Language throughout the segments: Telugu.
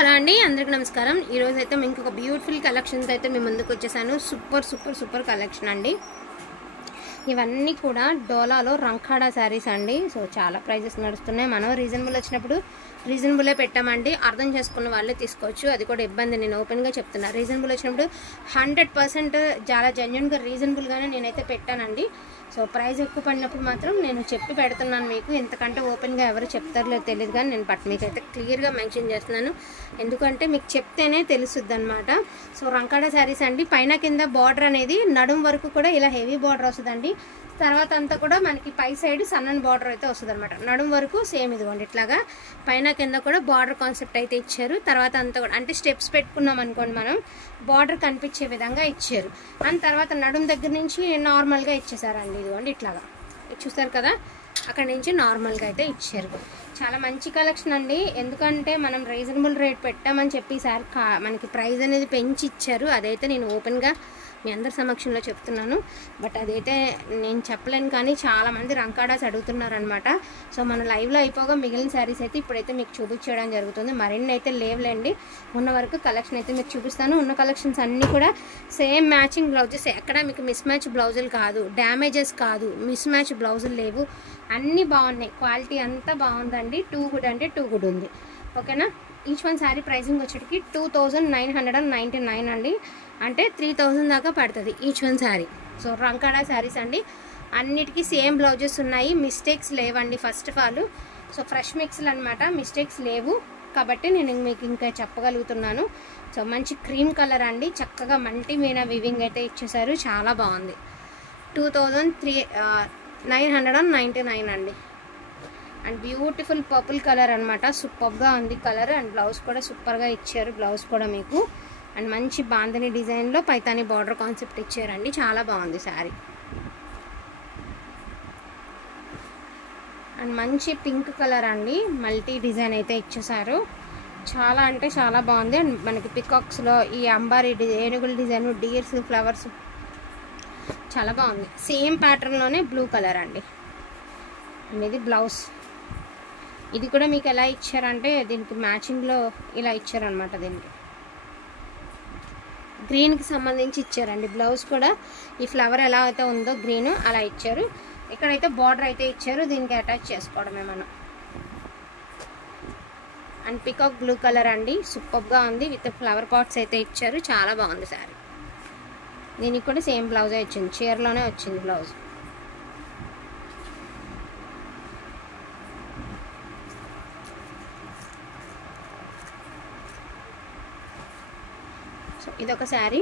హలో అండి, అందరికీ నమస్కారం. ఈరోజు అయితే మీకు ఒక బ్యూటిఫుల్ కలెక్షన్స్ అయితే మేము ముందుకు వచ్చేసాను. సూపర్ కలెక్షన్ అండి. ఇవన్నీ కూడా డోలాలో రంఖాడా శారీస్ అండి. సో చాలా ప్రైజెస్ నడుస్తున్నాయి. మనం రీజనబుల్ వచ్చినప్పుడు రీజనబులే పెట్టామండి. అర్థం చేసుకున్న వాళ్ళే తీసుకోవచ్చు. అది కూడా ఇబ్బంది, నేను ఓపెన్గా చెప్తున్నా. రీజనబుల్ వచ్చినప్పుడు 100% చాలా జెన్యున్గా రీజనబుల్గానే నేనైతే పెట్టానండి. సో ప్రైస్ ఎక్కువ పడినప్పుడు మాత్రం నేను చెప్పి పెడుతున్నాను మీకు. ఎంతకంటే ఓపెన్గా ఎవరు చెప్తారో తెలియదు, కానీ నేను మీకైతే క్లియర్గా మెన్షన్ చేస్తున్నాను. ఎందుకంటే మీకు చెప్తేనే తెలుస్తుంది అనమాట. సో రంకాడా శారీస్ అండి. పైన కింద బార్డర్ అనేది నడుం వరకు కూడా ఇలా హెవీ బార్డర్ వస్తుందండి. తర్వాత అంతా కూడా మనకి పై సైడ్ సన్నని బార్డర్ అయితే వస్తుంది అనమాట. నడుం వరకు సేమ్ ఇదిగోండి ఇట్లాగా పైన కింద కూడా బార్డర్ కాన్సెప్ట్ అయితే ఇచ్చారు. తర్వాత అంతా కూడా అంటే స్టెప్స్ పెట్టుకున్నాం అనుకోండి, మనం బార్డర్ కనిపించే విధంగా ఇచ్చారు. అండ్ తర్వాత నడుం దగ్గర నుంచి నార్మల్గా ఇచ్చేసారండి. ఇదిగోండి ఇట్లాగా చూస్తారు కదా, అక్కడ నుంచి నార్మల్గా అయితే ఇచ్చారు. చాలా మంచి కలెక్షన్ అండి. ఎందుకంటే మనం రీజనబుల్ రేట్ పెట్టామని చెప్పి ఈసారి మనకి ప్రైస్ అనేది పెంచి ఇచ్చారు. అదైతే నేను ఓపెన్గా మీ అందరి సమక్షంలో చెప్తున్నాను. బట్ అదైతే నేను చెప్పలేను, కానీ చాలామంది రంకాడాస్ అడుగుతున్నారనమాట. సో మన లైవ్లో అయిపోగా మిగిలిన శారీస్ అయితే ఇప్పుడైతే మీకు చూపించడం జరుగుతుంది. మరిన్ని అయితే లేవులేండి, ఉన్న వరకు కలెక్షన్ అయితే మీకు చూపిస్తాను. ఉన్న కలెక్షన్స్ అన్నీ కూడా సేమ్ మ్యాచింగ్ బ్లౌజెస్, ఎక్కడ మీకు మిస్ మ్యాచ్ బ్లౌజులు కాదు, డ్యామేజెస్ కాదు, మిస్ మ్యాచ్ బ్లౌజులు లేవు. అన్నీ బాగున్నాయి, క్వాలిటీ అంతా బాగుందండి. టూ గుడ్ అంటే టూ గుడ్ ఉంది. ఓకేనా. ఈచ్ వన్ శారీ ప్రైసింగ్ వచ్చేటికి 2999 అండి. అంటే 3000 దాకా పడుతుంది ఈచ్ వన్ శారీ. సో రంకాడా శారీస్ అండి. అన్నిటికీ సేమ్ బ్లౌజెస్ ఉన్నాయి, మిస్టేక్స్ లేవండి first of all. So fresh మిక్స్లు అనమాట, మిస్టేక్స్ లేవు కాబట్టి నేను మీకు ఇంకా చెప్పగలుగుతున్నాను. సో మంచి క్రీమ్ కలర్ అండి, చక్కగా మల్టీమీనా వివింగ్ అయితే ఇచ్చేసారు. చాలా బాగుంది. 2999 అండి. అండ్ బ్యూటిఫుల్ పర్పుల్ కలర్ అనమాట. సూపర్గా ఉంది కలర్. అండ్ బ్లౌజ్ కూడా సూపర్గా ఇచ్చారు. బ్లౌజ్ కూడా మీకు అండ్ మంచి బాందని డిజైన్లో పైతాని బార్డర్ కాన్సెప్ట్ ఇచ్చారండి. చాలా బాగుంది శారీ. అండ్ మంచి పింక్ కలర్ అండి, మల్టీ డిజైన్ అయితే ఇచ్చేసారు. చాలా అంటే చాలా బాగుంది. అండ్ మనకి పికాక్స్లో ఈ అంబారీ ఏనుగుల డిజైన్, డీర్స్, ఫ్లవర్స్ చాలా బాగుంది. సేమ్ ప్యాటర్న్లోనే బ్లూ కలర్ అండి. అండ్ ఇది బ్లౌజ్. ఇది కూడా మీకు ఎలా ఇచ్చారంటే దీనికి మ్యాచింగ్లో ఇలా ఇచ్చారనమాట. దీనికి గ్రీన్కి సంబంధించి ఇచ్చారండి. బ్లౌజ్ కూడా ఈ ఫ్లవర్ ఎలా అయితే ఉందో గ్రీన్ అలా ఇచ్చారు. ఇక్కడైతే బార్డర్ అయితే ఇచ్చారు, దీనికి అటాచ్ చేసుకోవడమే మనం. అండ్ పికాక్ బ్లూ కలర్ అండి, సూపర్గా ఉంది. విత్ ఫ్లవర్ పాట్స్ అయితే ఇచ్చారు. చాలా బాగుంది శారీ. దీనికి కూడా సేమ్ బ్లౌజే వచ్చింది, చీరలోనే వచ్చింది బ్లౌజ్. ఇదొక శారీ.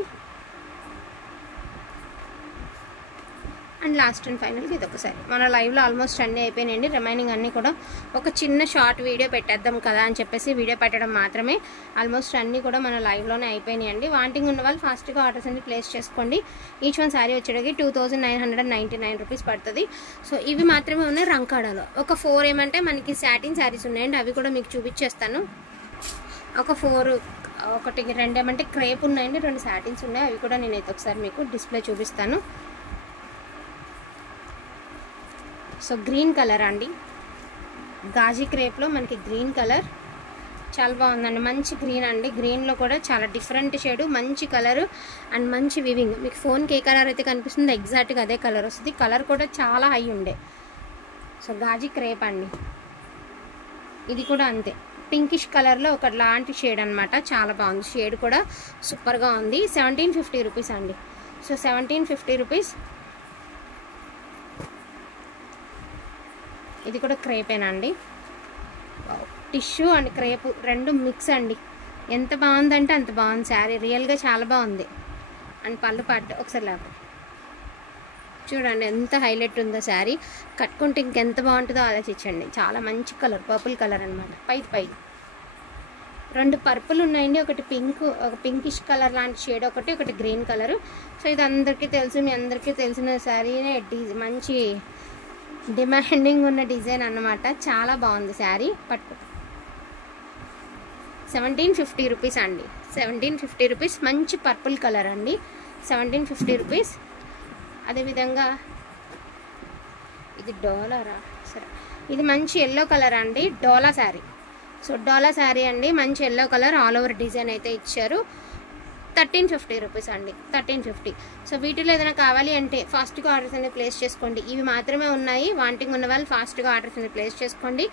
అండ్ లాస్ట్ అండ్ ఫైనల్గా ఇదొక శారీ. మన లైవ్లో ఆల్మోస్ట్ అన్నీ అయిపోయినాయండి. రిమైనింగ్ అన్నీ కూడా ఒక చిన్న షార్ట్ వీడియో పెట్టేద్దాం కదా అని చెప్పేసి వీడియో పెట్టడం మాత్రమే. ఆల్మోస్ట్ అన్నీ కూడా మన లైవ్లోనే అయిపోయినాయండి. వాంటింగ్ ఉన్న వాళ్ళు ఫాస్ట్గా ఆర్డర్స్ అన్ని ప్లేస్ చేసుకోండి. ఈచ్ వన్ శారీ వచ్చేటికి 2999 రూపీస్ పడుతుంది. సో ఇవి మాత్రమే ఉన్నాయి రంకాడాలో. ఒక 4 ఏమంటే మనకి సాటిన్ శారీస్ ఉన్నాయండి, అవి కూడా మీకు చూపించేస్తాను. ఒక 4, ఒకటి 2 ఏమంటే క్రేప్ ఉన్నాయండి, 2 సాటిన్స్ ఉన్నాయి. అవి కూడా నేనైతే ఒకసారి మీకు డిస్ప్లే చూపిస్తాను. సో గ్రీన్ కలర్ అండి, గాజీ క్రేప్లో మనకి గ్రీన్ కలర్ చాలా బాగుందండి. మంచి గ్రీన్ అండి. గ్రీన్లో కూడా చాలా డిఫరెంట్ షేడు, మంచి కలరు అండ్ మంచి వివింగ్. మీకు ఫోన్కి ఏ కలర్ అయితే కనిపిస్తుందో ఎగ్జాక్ట్గా అదే కలర్ వస్తుంది. కలర్ కూడా చాలా హై ఉండే. సో గాజీ క్రేప్ అండి. ఇది కూడా అంతే, పింకిష్ కలర్లో ఒక లాంటి షేడ్ అనమాట. చాలా బాగుంది. షేడ్ కూడా సూపర్గా ఉంది. 1750 రూపీస్ అండి. So 1750 rupees. ఇది కూడా క్రేపేనండి. టిష్యూ అండ్ క్రేపు రెండు మిక్స్ అండి. ఎంత బాగుందంటే అంత బాగుంది శారీ. రియల్గా చాలా బాగుంది. అండ్ పళ్ళు పాటు ఒకసారి లేకపోతే చూడండి ఎంత హైలైట్ ఉందో శారీ. కట్టుకుంటే ఇంకెంత బాగుంటుందో ఆలోచించండి. చాలా మంచి కలర్, పర్పుల్ కలర్ అనమాట. పై 2 పర్పుల్ ఉన్నాయండి, ఒకటి పింక్, ఒక పింకిష్ కలర్ లాంటి షేడ్, ఒకటి గ్రీన్ కలర్. సో ఇది అందరికీ తెలుసు, మీ అందరికీ తెలిసిన శారీనే. మంచి డిమాండింగ్ ఉన్న డిజైన్ అన్నమాట. చాలా బాగుంది శారీ. పట్టు 1750 రూపీస్ అండి. 1750 రూపీస్. మంచి పర్పుల్ కలర్ అండి. 1750 రూపీస్. అదేవిధంగా ఇది డోలారా, సరే ఇది మంచి ఎల్లో కలర్ అండి, డోలా శారీ. సో డోలా శారీ అండి, మంచి yellow colour all over design అయితే ఇచ్చారు. 1350 రూపీస్ అండి, 1350. సో వీటిలో ఏదైనా కావాలి అంటే ఫాస్ట్గా ఆర్డర్స్ అనేది ప్లేస్ చేసుకోండి. ఇవి మాత్రమే ఉన్నాయి, వాంటింగ్ ఉన్న వాళ్ళు ఫాస్ట్గా ఆర్డర్స్ అనేది ప్లేస్ చేసుకోండి.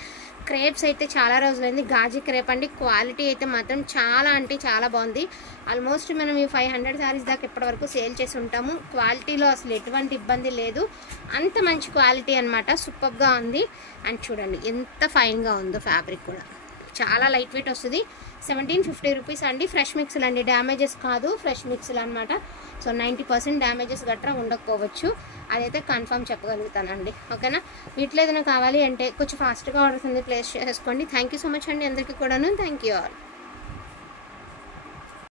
క్రేప్స్ అయితే చాలా రోజులైంది, గాజీ క్రేప్ అండి. క్వాలిటీ అయితే మాత్రం చాలా అంటే చాలా బాగుంది. ఆల్మోస్ట్ మనం ఈ 500 శారీస్ దాకా ఇప్పటివరకు సేల్ చేసి ఉంటాము. క్వాలిటీలో అసలు ఎటువంటి ఇబ్బంది లేదు, అంత మంచి క్వాలిటీ అనమాట. సూపర్గా ఉంది. అండ్ చూడండి ఎంత ఫైన్గా ఉందో, ఫ్యాబ్రిక్ కూడా చాలా లైట్ వెయిట్ వస్తుంది. 1750 రూపీస్ అండి. ఫ్రెష్ మిక్స్లు అండి, డ్యామేజెస్ కాదు, ఫ్రెష్ మిక్స్లు అనమాట. సో 90% డ్యామేజెస్ గట్రా ఉండకపోవచ్చు, అదైతే కన్ఫర్మ్ చెప్పగలుగుతానండి. ఓకేనా, వీటిలో ఏదైనా కావాలి అంటే కొంచెం ఫాస్ట్గా ఆర్డర్స్ అనేది ప్లేస్ చేసుకోండి. థ్యాంక్ యూ సో మచ్ అండి అందరికీ కూడాను. Thank you all.